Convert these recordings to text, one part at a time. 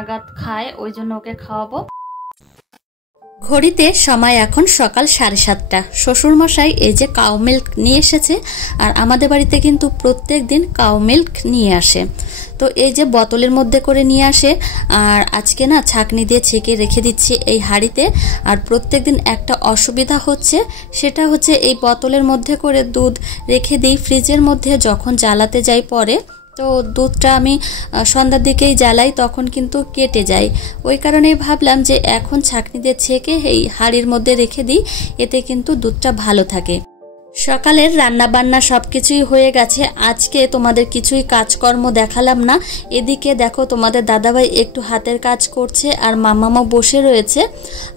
নাগাদ খায়, ওই জন্য ওকে খাওয়াবো। ঘড়িতে সময় এখন সকাল 7:30। শ্বশুরমশাই এই যে কাউ মিল্ক নিয়ে এসেছে, আর আমাদের বাড়িতে কিন্তু প্রত্যেক দিন কাউ মিল্ক নিয়ে আসে। তো এই যে বোতলের মধ্যে করে নিয়ে আসে, আর আজকে না ছাঁকনি দিয়ে ছেঁকে রেখে দিচ্ছি এই হাঁড়িতে। আর প্রত্যেক দিন একটা অসুবিধা হচ্ছে, সেটা হচ্ছে এই বোতলের মধ্যে করে দুধ রেখে দিই ফ্রিজের মধ্যে, যখন জ্বালাতে যাই পরে তো দুধটা আমি সন্ধ্যার দিকেই জ্বালাই, তখন কিন্তু কেটে যায়। ওই কারণেই ভাবলাম যে এখন ছাঁকনি দিয়ে ছেঁকে এই হাঁড়ির মধ্যে রেখে দিই, এতে কিন্তু দুধটা ভালো থাকে। সকালের রান্না বান্না সবকিছুই হয়ে গেছে। আজকে তোমাদের কিছুই কাজকর্ম দেখালাম না। এদিকে দেখো তোমাদের দাদাভাই একটু হাতের কাজ করছে, আর মামামা বসে রয়েছে।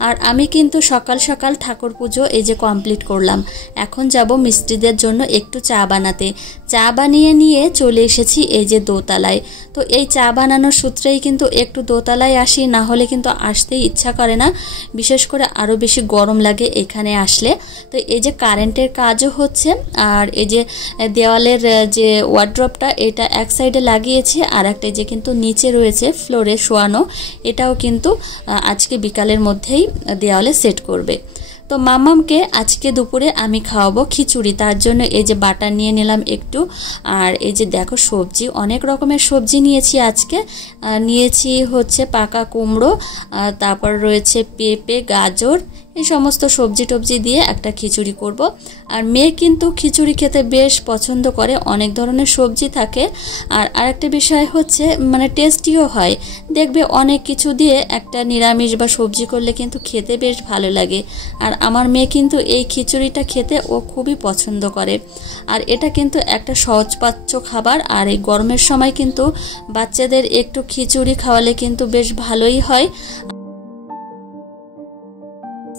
আর আমি কিন্তু সকাল সকাল ঠাকুর পুজো এই যে কমপ্লিট করলাম। এখন যাব মিস্ত্রিদের জন্য একটু চা বানাতে। চা বানিয়ে নিয়ে চলে এসেছি এই যে দোতলায়। তো এই চা বানানোর সূত্রেই কিন্তু একটু দোতলায় আসি, না হলে কিন্তু আসতেই ইচ্ছা করে না। বিশেষ করে আরও বেশি গরম লাগে এখানে আসলে। তো এই যে কারেন্টের কাজও হচ্ছে, আর এই যে দেওয়ালের যে ওয়ার্ড্রপটা এটা এক সাইডে লাগিয়েছি, আর একটা যে কিন্তু নিচে রয়েছে ফ্লোরে শোয়ানো, এটাও কিন্তু আজকে বিকালের মধ্যেই দেওয়ালে সেট করবে। তো মামামকে আজকে দুপুরে আমি খাওয়াবো খিচুড়ি, তার জন্য এই যে বাটার নিয়ে নিলাম একটু। আর এই যে দেখো সবজি, অনেক রকমের সবজি নিয়েছি আজকে। নিয়েছি হচ্ছে পাকা কুমড়ো, তারপর রয়েছে পেঁপে, গাজর, এই সমস্ত সবজি টবজি দিয়ে একটা খিচুড়ি করব। আর মেয়ে কিন্তু খিচুড়ি খেতে বেশ পছন্দ করে, অনেক ধরনের সবজি থাকে। আর আরেকটা বিষয় হচ্ছে মানে টেস্টিও হয়। দেখবে অনেক কিছু দিয়ে একটা নিরামিষ বা সবজি করলে কিন্তু খেতে বেশ ভালো লাগে। আর আমার মেয়ে কিন্তু এই খিচুড়িটা খেতে ও খুবই পছন্দ করে। আর এটা কিন্তু একটা সহজপাচ্য খাবার, আর এই গরমের সময় কিন্তু বাচ্চাদের একটু খিচুড়ি খাওয়ালে কিন্তু বেশ ভালোই হয়।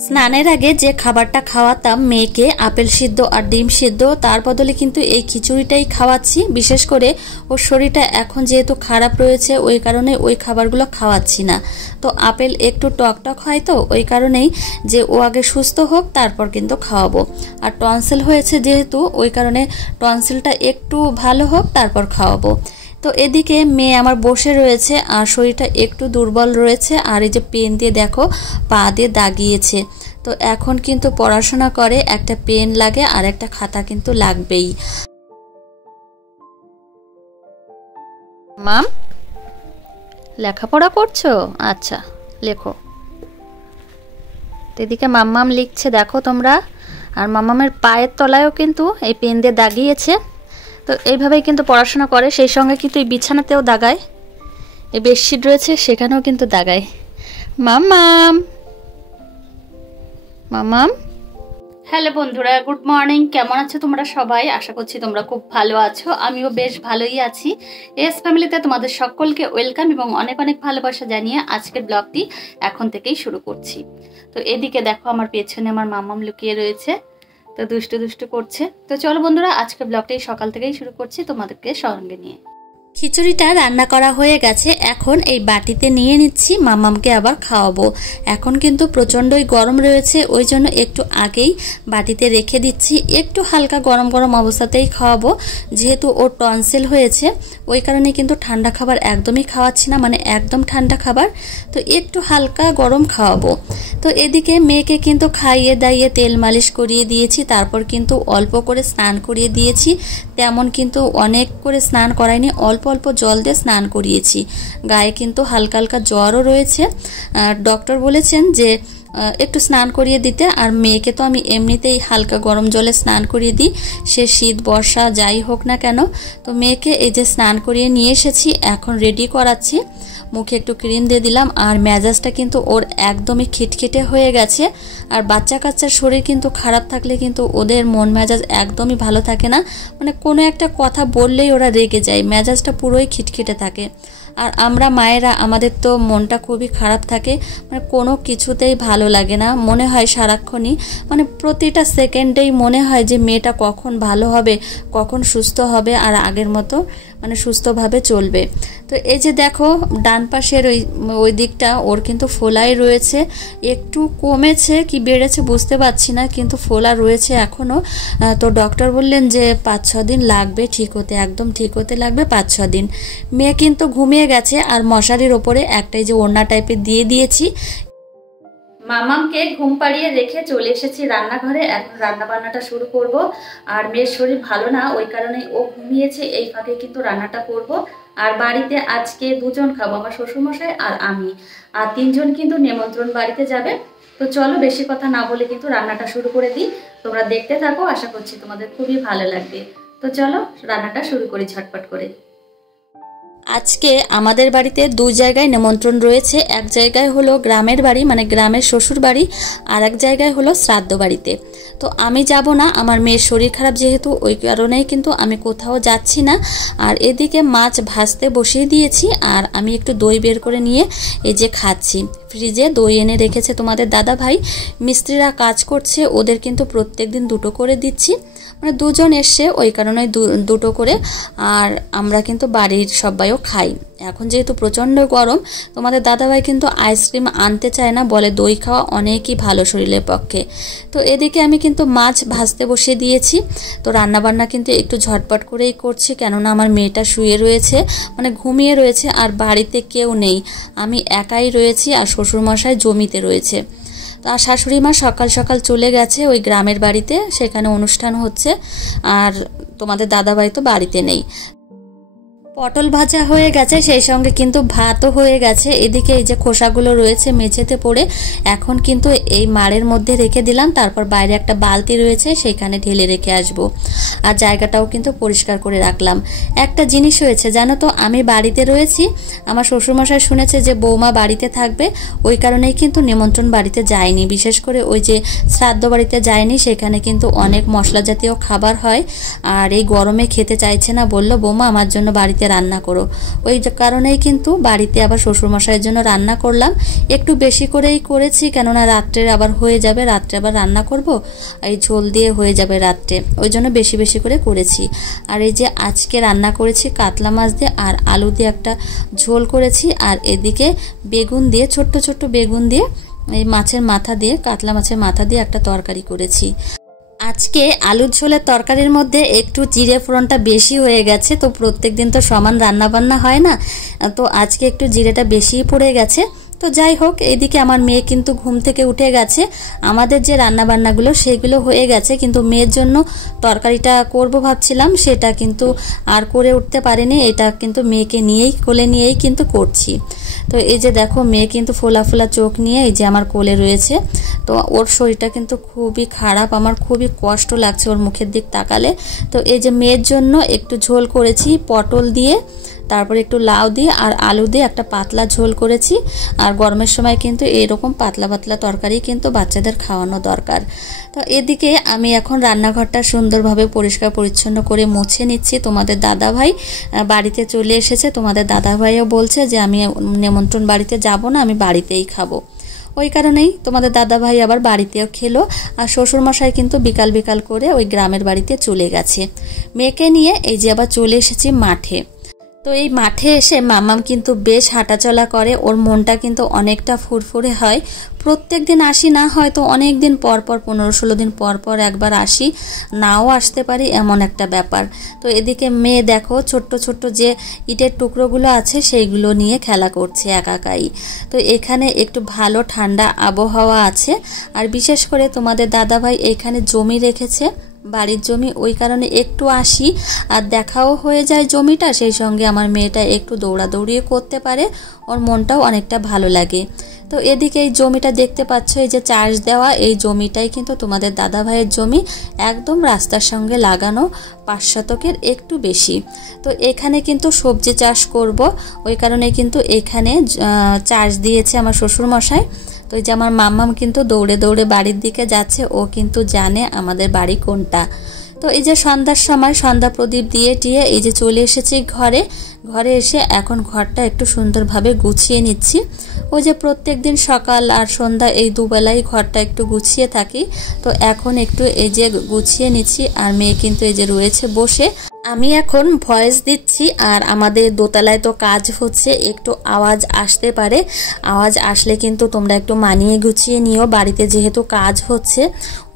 স্নানের আগে যে খাবারটা খাওয়াতাম মেয়েকে, আপেল সিদ্ধ আর ডিম সিদ্ধ, তার বদলে কিন্তু এই খিচুড়িটাই খাওয়াচ্ছি। বিশেষ করে ওর শরীরটা এখন যেহেতু খারাপ রয়েছে, ওই কারণে ওই খাবারগুলো খাওয়াচ্ছি না। তো আপেল একটু টক টক হয়, তো ওই কারণেই যে ও আগে সুস্থ হোক তারপর কিন্তু খাওয়াবো। আর টনসিল হয়েছে যেহেতু, ওই কারণে টনসিলটা একটু ভালো হোক তারপর খাওয়াবো। তো এদিকে মেয়ে আমার বসে রয়েছে, আর শরীরটা একটু দুর্বল রয়েছে। আর এই যে পেন দিয়ে দেখো পা দিয়ে দাগিয়েছে। তো এখন কিন্তু পড়াশোনা করে, একটা পেন লাগে আর একটা খাতা কিন্তু লাগবেই। মাম, লেখাপড়া করছো? আচ্ছা, লেখো। এদিকে মাম্মাম লিখছে দেখো তোমরা। আর মাম্মামের পায়ের তলায়ও কিন্তু এই পেন দিয়ে দাগিয়েছে। তো এইভাবেই কিন্তু পড়াশোনা করে, সেই সঙ্গে কিন্তু এই বিছানাতেও দাগায়। এই বেডশিট রয়েছে সেখানেও কিন্তু দাগায়। মাম্মাম, মাম্মাম। হ্যালো বন্ধুরা, গুড মর্নিং। কেমন আছো তোমরা সবাই? আশা করছি তোমরা খুব ভালো আছো। আমিও বেশ ভালোই আছি। এস ফ্যামিলিতে তোমাদের সকলকে ওয়েলকাম এবং অনেক অনেক ভালোবাসা জানিয়ে আজকের ব্লগটি এখন থেকেই শুরু করছি। তো এদিকে দেখো আমার পেছনে আমার মাম্মাম লুকিয়ে রয়েছে, তো দুষ্টু দুষ্টু করছে। তো চলো বন্ধুরা, আজকে ব্লগটাই সকাল থেকেই শুরু করছি তোমাদেরকে সঙ্গে নিয়ে। খিচুড়িটা রান্না করা হয়ে গেছে, এখন এই বাটিতে নিয়ে নিচ্ছি, মামামকে আবার খাওয়াবো। এখন কিন্তু প্রচণ্ডই গরম রয়েছে, ওই জন্য একটু আগেই বাটিতে রেখে দিচ্ছি। একটু হালকা গরম গরম অবস্থাতেই খাওয়াবো, যেহেতু ওর টনসিল হয়েছে, ওই কারণে কিন্তু ঠান্ডা খাবার একদমই খাওয়াচ্ছি না, মানে একদম ঠান্ডা খাবার। তো একটু হালকা গরম খাওয়াবো। তো এদিকে মেয়েকে কিন্তু খাইয়ে দাইয়ে তেল মালিশ করিয়ে দিয়েছি, তারপর কিন্তু অল্প করে স্নান করিয়ে দিয়েছি। তেমন কিন্তু অনেক করে স্নান করাইনি, অল্প অল্প জল দিয়ে স্নান করিয়েছি। গায়ে কিন্তু হালকা হালকা জ্বরও রয়েছে। ডক্টর বলেছেন যে একটু স্নান করিয়ে দিতে। আর মেয়েকে তো আমি এমনিতেই হালকা গরম জলে স্নান করিয়ে দিই, সে শীত বর্ষা যাই হোক না কেন। তো মেয়েকে এই যে স্নান করিয়ে নিয়ে এসেছি, এখন রেডি করাচ্ছি। মুখে একটু ক্রিম দিয়ে দিলাম। আর মেজাজটা কিন্তু ওর একদমই খিটখিটে হয়ে গেছে। আর বাচ্চা কাচ্চার শরীর কিন্তু খারাপ থাকলে কিন্তু ওদের মন মেজাজ একদমই ভালো থাকে না, মানে কোনো একটা কথা বললেই ওরা রেগে যায়, মেজাজটা পুরোই খিটখিটে থাকে। আর আমরা মায়েরা, আমাদের তো মনটা খুবই খারাপ থাকে, মানে কোনো কিছুতেই ভালো লাগে না, মনে হয় সারাক্ষণই, মানে প্রতিটা সেকেন্ডেই মনে হয় যে মেয়েটা কখন ভালো হবে, কখন সুস্থ হবে আর আগের মতো মানে সুস্থভাবে চলবে। তো এই যে দেখো ডান পাশের ওই দিকটা ওর কিন্তু ফোলাই রয়েছে, একটু কমেছে কি বেড়েছে বুঝতে পারছি না, কিন্তু ফোলা রয়েছে এখনও। তো ডক্টর বললেন যে 5-6 দিন লাগবে ঠিক হতে, একদম ঠিক হতে লাগবে 5-6 দিন। মেয়ে কিন্তু ঘুমিয়ে গেছে আর মশারির ওপরে একটাই যে ওড়না টাইপের দিয়ে দিয়েছি। মামামকে ঘুম পাড়িয়ে রেখে চলে এসেছি রান্নাঘরে, এখন রান্না বান্নাটা শুরু করব। আর মেয়ের শরীর ভালো না, ওই কারণে ও ঘুমিয়েছে, এই ফাঁকে কিন্তু রান্নাটা করব। আর বাড়িতে আজকে 2 জন খাবো, আমার শ্বশুরমশাই আর আমি, আর 3 জন কিন্তু নিমন্ত্রণ বাড়িতে যাবে। তো চলো বেশি কথা না বলে কিন্তু রান্নাটা শুরু করে দিই, তোমরা দেখতে থাকো, আশা করছি তোমাদের খুবই ভালো লাগবে। তো চলো রান্নাটা শুরু করি ঝটপট করে। আজকে আমাদের বাড়িতে 2 জায়গায় নিমন্ত্রণ রয়েছে, এক জায়গায় হলো গ্রামের বাড়ি মানে গ্রামের শ্বশুর বাড়ি, আর এক জায়গায় হলো শ্রাদ্ধ বাড়িতে। তো আমি যাব না, আমার মেয়ের শরীর খারাপ যেহেতু, ওই কারণেই কিন্তু আমি কোথাও যাচ্ছি না। আর এদিকে মাছ ভাজতে বসিয়ে দিয়েছি, আর আমি একটু দই বের করে নিয়ে এই যে খাচ্ছি। ফ্রিজে দই এনে রেখেছে তোমাদের দাদা ভাই, মিস্ত্রিরা কাজ করছে, ওদের কিন্তু প্রত্যেক দিন 2টো করে দিচ্ছি, মানে 2 জন এসছে ওই কারণে 2টো করে। আর আমরা কিন্তু বাড়ির সবাইও খাই। এখন যেহেতু প্রচণ্ড গরম, তোমাদের দাদাভাই কিন্তু আইসক্রিম আনতে চায় না, বলে দই খাওয়া অনেকই ভালো শরীরের পক্ষে। তো এদিকে আমি কিন্তু মাছ ভাজতে বসিয়ে দিয়েছি। তো রান্নাবান্না কিন্তু একটু ঝটপট করেই করছি, কেননা আমার মেয়েটা শুয়ে রয়েছে মানে ঘুমিয়ে রয়েছে, আর বাড়িতে কেউ নেই, আমি একাই রয়েছি, আর শ্বশুরমশাই জমিতে রয়েছে। আর শাশুড়ি মা সকাল সকাল চলে গেছে ওই গ্রামের বাড়িতে, সেখানে অনুষ্ঠান হচ্ছে, আর তোমাদের দাদাভাই তো বাড়িতে নেই। পটল ভাজা হয়ে গেছে, সেই সঙ্গে কিন্তু ভাতও হয়ে গেছে। এদিকে এই যে খোসাগুলো রয়েছে মেঝেতে পড়ে, এখন কিন্তু এই মাড়ের মধ্যে রেখে দিলাম, তারপর বাইরে একটা বালতি রয়েছে সেখানে ঢেলে রেখে আসব। আর জায়গাটাও কিন্তু পরিষ্কার করে রাখলাম। একটা জিনিস হয়েছে জানো তো, আমি বাড়িতে রয়েছি, আমার শ্বশুরমশাই শুনেছে যে বৌমা বাড়িতে থাকবে, ওই কারণেই কিন্তু নিমন্ত্রণ বাড়িতে যায়নি, বিশেষ করে ওই যে শ্রাদ্ধ বাড়িতে যায়নি, সেখানে কিন্তু অনেক মশলা জাতীয় খাবার হয়, আর এই গরমে খেতে চাইছে না, বললো বৌমা আমার জন্য বাড়িতে রান্না করো। ওই কারণেই কিন্তু বাড়িতে আবার শ্বশুরমশাইয়ের জন্য রান্না করলাম, একটু বেশি করেই করেছি, কেননা রাত্রে আবার হয়ে যাবে, রাত্রে আবার রান্না করব, এই ঝোল দিয়ে হয়ে যাবে রাত্রে, ওই জন্য বেশি বেশি করে করেছি। আর এই যে আজকে রান্না করেছি কাতলা মাছ দিয়ে আর আলু দিয়ে একটা ঝোল করেছি, আর এদিকে বেগুন দিয়ে ছোট্ট ছোট্ট বেগুন দিয়ে এই মাছের মাথা দিয়ে, কাতলা মাছের মাথা দিয়ে একটা তরকারি করেছি। আজকে আলুর ঝোলের তরকারির মধ্যে একটু জিরে ফোড়নটা বেশি হয়ে গেছে, তো প্রত্যেক দিন তো সমান রান্না বান্না হয় না, তো আজকে একটু জিরেটা বেশি পড়ে গেছে। তো যাই হোক, এইদিকে আমার মেয়ে কিন্তু ঘুম থেকে উঠে গেছে, আমাদের যে রান্না বান্নাগুলো সেগুলো হয়ে গেছে, কিন্তু মেয়ের জন্য তরকারিটা করব ভাবছিলাম, সেটা কিন্তু আর করে উঠতে পারিনি, এটা কিন্তু মেয়েকে নিয়েই কোলে নিয়েই কিন্তু করছি। তো এই যে দেখো মেয়ে কিন্তু ফোলা ফোলা চোখ নিয়ে এই যে আমার কোলে রয়েছে, তো ওর শরীরটা কিন্তু খুবই খারাপ, আমার খুবই কষ্ট লাগছে ওর মুখের দিক তাকালে। তো এই যে মেয়ের জন্য একটু ঝোল করেছি পটল দিয়ে, তারপরে একটু লাউ দিয়ে আর আলু দিয়ে একটা পাতলা ঝোল করেছি। আর গরমের সময় কিন্তু এরকম পাতলা পাতলা তরকারি কিন্তু বাচ্চাদের খাওয়ানো দরকার। তো এদিকে আমি এখন রান্নাঘরটা সুন্দরভাবে পরিষ্কার পরিচ্ছন্ন করে মুছে নিচ্ছি। তোমাদের দাদাভাই বাড়িতে চলে এসেছে, তোমাদের দাদাভাইও বলছে যে আমি নিমন্ত্রণ বাড়িতে যাব না, আমি বাড়িতেই খাবো, ওই কারণেই তোমাদের দাদাভাই আবার বাড়িতেও খেলো। আর শ্বশুরমশাই কিন্তু বিকাল বিকাল করে ওই গ্রামের বাড়িতে চলে গেছে। মেয়েকে নিয়ে এই যে আবার চলে এসেছি মাঠে। তো এই মাঠে এসে মামাম কিন্তু বেশ হাঁটাচলা করে, ওর মনটা কিন্তু অনেকটা ফুরফুরে হয়। প্রত্যেক দিন আসি না, হয়তো অনেক দিন পর পর 15-16 দিন পর পর একবার আসি, নাও আসতে পারি, এমন একটা ব্যাপার। তো এদিকে মেয়ে দেখো ছোট্ট ছোট্ট যে ইটের টুকরোগুলো আছে সেইগুলো নিয়ে খেলা করছে একাকাই। তো এখানে একটু ভালো ঠান্ডা আবহাওয়া আছে, আর বিশেষ করে তোমাদের দাদাভাই এখানে জমি রেখেছে, বাড়ির জমি, ওই কারণে একটু আসি আর দেখাও হয়ে যায় জমিটা, সেই সঙ্গে আমার মেয়েটা একটু দৌড়াদৌড়িও করতে পারে, ওর মনটাও অনেকটা ভালো লাগে। তো এদিকে এই জমিটা দেখতে পাচ্ছ, এই যে চাষ দেওয়া এই জমিটাই কিন্তু তোমাদের দাদা ভাইয়ের জমি, একদম রাস্তার সঙ্গে লাগানো, 5 শতকের একটু বেশি। তো এখানে কিন্তু সবজি চাষ করব, ওই কারণে কিন্তু এখানে চাষ দিয়েছে আমার শ্বশুরমশাই। তো এই যে আমার মাম্মাম কিন্তু দৌড়ে দৌড়ে বাড়ির দিকে যাচ্ছে, ও কিন্তু জানে আমাদের বাড়ি কোনটা। তো এই যে সন্ধ্যার সময় সন্ধ্যা প্রদীপ দিয়ে টিয়ে এই যে চলে এসেছি ঘরে এসে এখন ঘরটা একটু সুন্দরভাবে গুছিয়ে নিচ্ছি। ওই যে প্রত্যেক দিন সকাল আর সন্ধ্যা এই দুবেলাই ঘরটা একটু গুছিয়ে থাকি, তো এখন একটু এই যে গুছিয়ে নিচ্ছি। আর মেয়ে কিন্তু এই যে রয়েছে বসে, আমি এখন ভয়েস দিচ্ছি আর আমাদের দোতলায় তো কাজ হচ্ছে, একটু আওয়াজ আসতে পারে। আওয়াজ আসলে কিন্তু তোমরা একটু মানিয়ে গুছিয়ে নিও, বাড়িতে যেহেতু কাজ হচ্ছে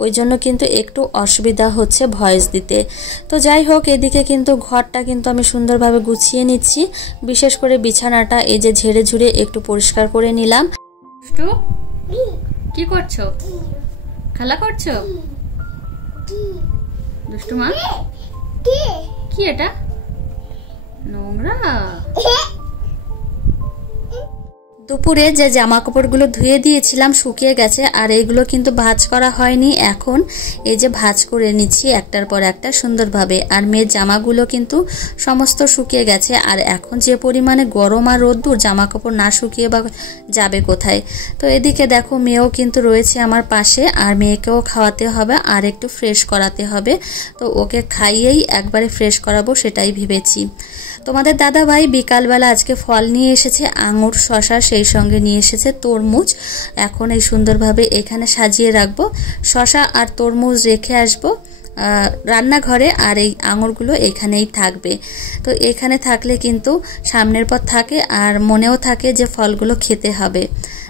ওই জন্য কিন্তু একটু অসুবিধা হচ্ছে ভয়েস দিতে। তো যাই হোক, এদিকে কিন্তু ঘরটা কিন্তু আমি সুন্দরভাবে গুছিয়ে নিচ্ছি, বিশেষ করে বিছানাটা এই যে ঝেড়ে ঝুড়ে একটু পরিষ্কার করে নিলাম। কি করছো? খেলা করছো? দুষ্টু মা, কি এটা? নোংরা। দুপুরে যে জামা কাপড়গুলো ধুয়ে দিয়েছিলাম শুকিয়ে গেছে, আর এইগুলো কিন্তু ভাঁজ করা হয়নি। এখন এই যে ভাঁজ করে নিচ্ছি একটার পর একটা সুন্দরভাবে। আর মেয়ের জামাগুলো কিন্তু সমস্ত শুকিয়ে গেছে। আর এখন যে পরিমাণে গরম আর রোদ্দুর, জামা কাপড় না শুকিয়ে বা যাবে কোথায়। তো এদিকে দেখো মেয়েও কিন্তু রয়েছে আমার পাশে, আর মেয়েকেও খাওয়াতে হবে আর একটু ফ্রেশ করাতে হবে। তো ওকে খাইয়েই একবারে ফ্রেশ করাবো সেটাই ভেবেছি। তোমাদের দাদা ভাই বিকালবেলা আজকে ফল নিয়ে এসেছে, আঙুর, শশা, সেই সঙ্গে নিয়ে এসেছে তরমুজ। এখন এই সুন্দরভাবে এখানে সাজিয়ে রাখবো, শশা আর তরমুজ রেখে আসবো রান্নাঘরে, আর এই আঙুরগুলো এখানেই থাকবে। তো এখানে থাকলে কিন্তু সামনের পর থাকে আর মনেও থাকে যে ফলগুলো খেতে হবে।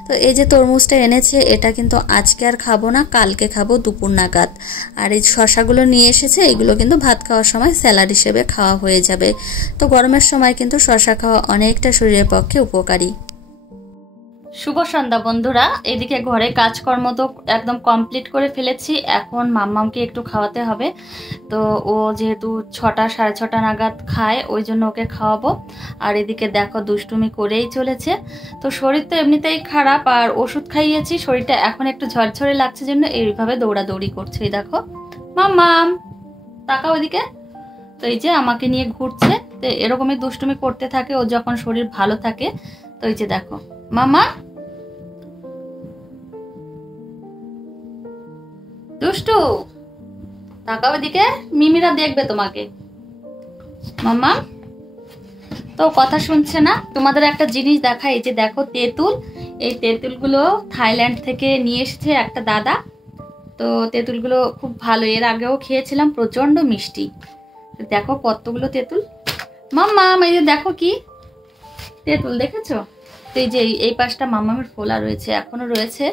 তো এই যে তরমুজটা এনেছে, এটা কিন্তু আজকে আর খাবো না, কালকে খাবো দুপুর নাগাদ। আর এই শশাগুলো নিয়ে এসেছে, এগুলো কিন্তু ভাত খাওয়ার সময় স্যালাড হিসেবে খাওয়া হয়ে যাবে। তো গরমের সময় কিন্তু শশা খাওয়া অনেকটা শরীরের পক্ষে উপকারী। শুভ সন্ধ্যা বন্ধুরা। এদিকে ঘরে কাজকর্ম তো একদম কমপ্লিট করে ফেলেছি। এখন মাম্মামকে একটু খাওয়াতে হবে। তো ও যেহেতু 6টা 6:30 নাগাদ খায়, ওই জন্য ওকে খাওয়াবো। আর এদিকে দেখো দুষ্টুমি করেই চলেছে। তো শরীর তো এমনিতেই খারাপ, আর ওষুধ খাইয়েছি, শরীরটা এখন একটু ঝরঝরে লাগছে জন্য এইভাবে দৌড়াদৌড়ি করছে। এই দেখো মাম্মাম, তাকাও ওইদিকে। তো এই যে আমাকে নিয়ে ঘুরছে। তো এরকমই দুষ্টুমি করতে থাকে ও যখন শরীর ভালো থাকে। তো এই যে দেখো মামা, দুষ্টু তাকাও এদিকে, মিমিরা দেখবে তোমাকে। মাম্মা তো কথা শুনছে না। তোমাদের একটা জিনিস দেখাই, এই যে দেখো তেঁতুল। এই তেঁতুলগুলো থাইল্যান্ড থেকে নিয়ে এসেছে একটা দাদা। তো তেঁতুলগুলো খুব ভালো, এর আগেও খেয়েছিলাম, প্রচন্ড মিষ্টি। দেখো কতগুলো তেঁতুল। মাম্মা এই যে দেখো কি তেঁতুল দেখেছো? তো এই যে এই পাশটা মাম্মামের ফোলা রয়েছে, এখনো রয়েছে।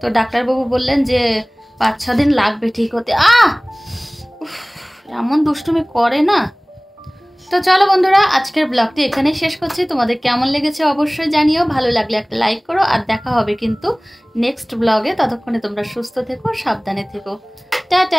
তো ডাক্তারবাবু বললেন যে 5-6 দিন লাগবে ঠিক হতে। এমন দুষ্টুমি করে না। তো চলো বন্ধুরা, আজকের ব্লগটি এখানেই শেষ করছি। তোমাদের কেমন লেগেছে অবশ্যই জানিও, ভালো লাগলে একটা লাইক করো। আর দেখা হবে কিন্তু নেক্সট ব্লগে। ততক্ষণে তোমরা সুস্থ থেকো, সাবধানে থেকো। টাটা।